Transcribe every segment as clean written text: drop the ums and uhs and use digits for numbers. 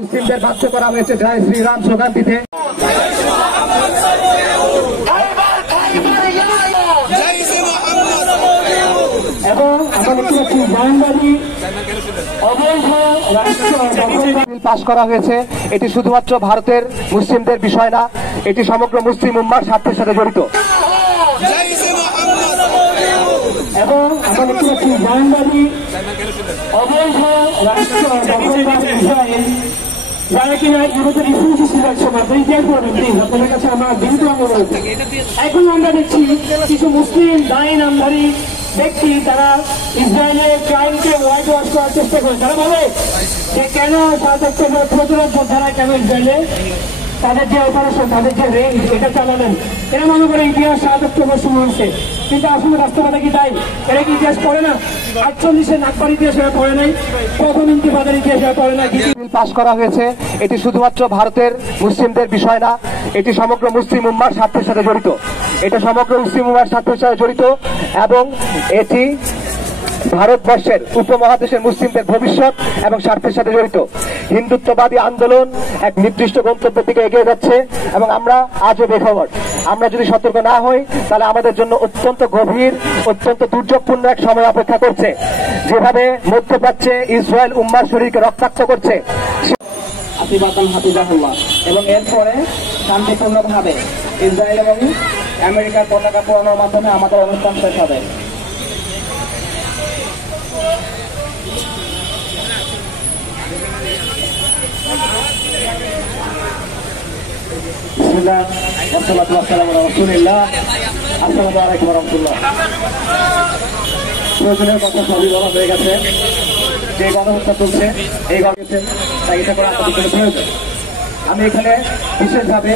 মুসলিমদের বাধ্য করা হয়েছে জয় শ্রীরাম স্লোগান দিতে। এবং আমরা দেখতে পাচ্ছি জাহানবাদী অবৈধ বিল পাশ করা হয়েছে। এটি শুধুমাত্র ভারতের মুসলিমদের বিষয় না, এটি সমগ্র মুসলিম উম্মার স্বার্থের সাথে জড়িত। এবং আমরা দেখতে পাচ্ছি জাহানবাদী অবৈধ রাষ্ট্র ইসরায়েল যারা কিনা ইউরোপের রিফিউজি ছিল একসময় ইতিহাস করবেন প্লিজ আপনাদের কাছে আমার বিনীত অনুরোধ। এখন আমরা দেখছি কিছু মুসলিম দায়ী নামধারী ব্যক্তি তারা ইসরায়েলের ক্রাইমকে হোয়াইট ওয়াশ করার চেষ্টা করে। তারা বলে যে কেন প্রতিরোধ যোদ্ধারা কেন ইসরায়েলে তাদের যে অপারেশন তাদের যে রেঞ্জ এটা চালালেন, এরা মনে করে ইতিহাস ৭ অক্টোবর শুরু হয়েছে, কিন্তু আসলে বাস্তবতা কি তাই? এরা কি ইতিহাস পড়ে না? ৪৮-এর নাগপার ইতিহাস এরা পড়ে নাই, প্রথম ইন্তিফাদার ইতিহাস এরা পড়ে না। বিল পাশ করা হয়েছে। এটি শুধুমাত্র ভারতের মুসলিমদের বিষয় না, এটি সমগ্র মুসলিম উম্মার স্বার্থের সাথে জড়িত। এটা সমগ্র মুসলিম উম্মার স্বার্থের সাথে জড়িত এবং এটি ভারতবর্ষের উপমহাদেশের মুসলিমদের ভবিষ্যৎ এবং স্বার্থের সাথে জড়িত। হিন্দুত্ববাদী আন্দোলন এক নির্দিষ্ট গন্তব্যের দিকে এগিয়ে যাচ্ছে এবং আমরা আজও বেখবর। আমরা যদি সতর্ক না হই তাহলে আমাদের জন্য অত্যন্ত গভীর, অত্যন্ত দুর্যোগপূর্ণ এক সময় অপেক্ষা করছে। যেভাবে মধ্যপ্রাচ্যে ইসরায়েল উম্মার শরীরকে রক্তাক্ত করছে এবং এরপরে শান্তিপূর্ণভাবে ইসরায়েল এবং আমেরিকার পতাকা পোড়ানোর মাধ্যমে আমাদের অনুষ্ঠান শেষ হবে। প্রয়োজনের কথা সবই বলা হয়ে গেছে। যে গণহত্যা চলছে এই গণহত্যা করে আপনাদের প্রয়োজন। আমি এখানে বিশেষভাবে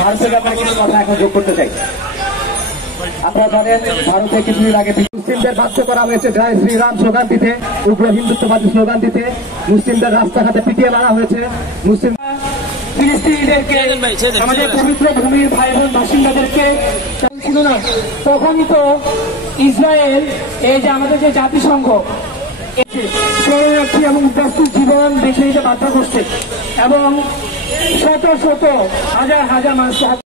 ভারতের ব্যাপারে কিছু কথা এখন যোগ করতে চাই। আপনারা জানেন ভারতে কিছুদিন আগে মুসলিমদের বাধ্য করা হয়েছে জয় শ্রীরাম স্লোগান দিতে, উগ্র হিন্দুত্ববাদী স্লোগান দিতে। মুসলিমদের রাস্তাঘাটে পিটিয়ে মারা হয়েছে। মুসলিম ফিলিস্তিনিদেরকে, আমাদের পবিত্র ভূমির ভাই বোন বাসিন্দাদেরকে ছিল না। তখনই তো ইসরায়েল এই যে আমাদের যে জাতিসংঘ শরণার্থী এবং উদ্বাস্তুর জীবন বেছে নিতে বাধ্য করছে এবং শত শত হাজার হাজার মানুষ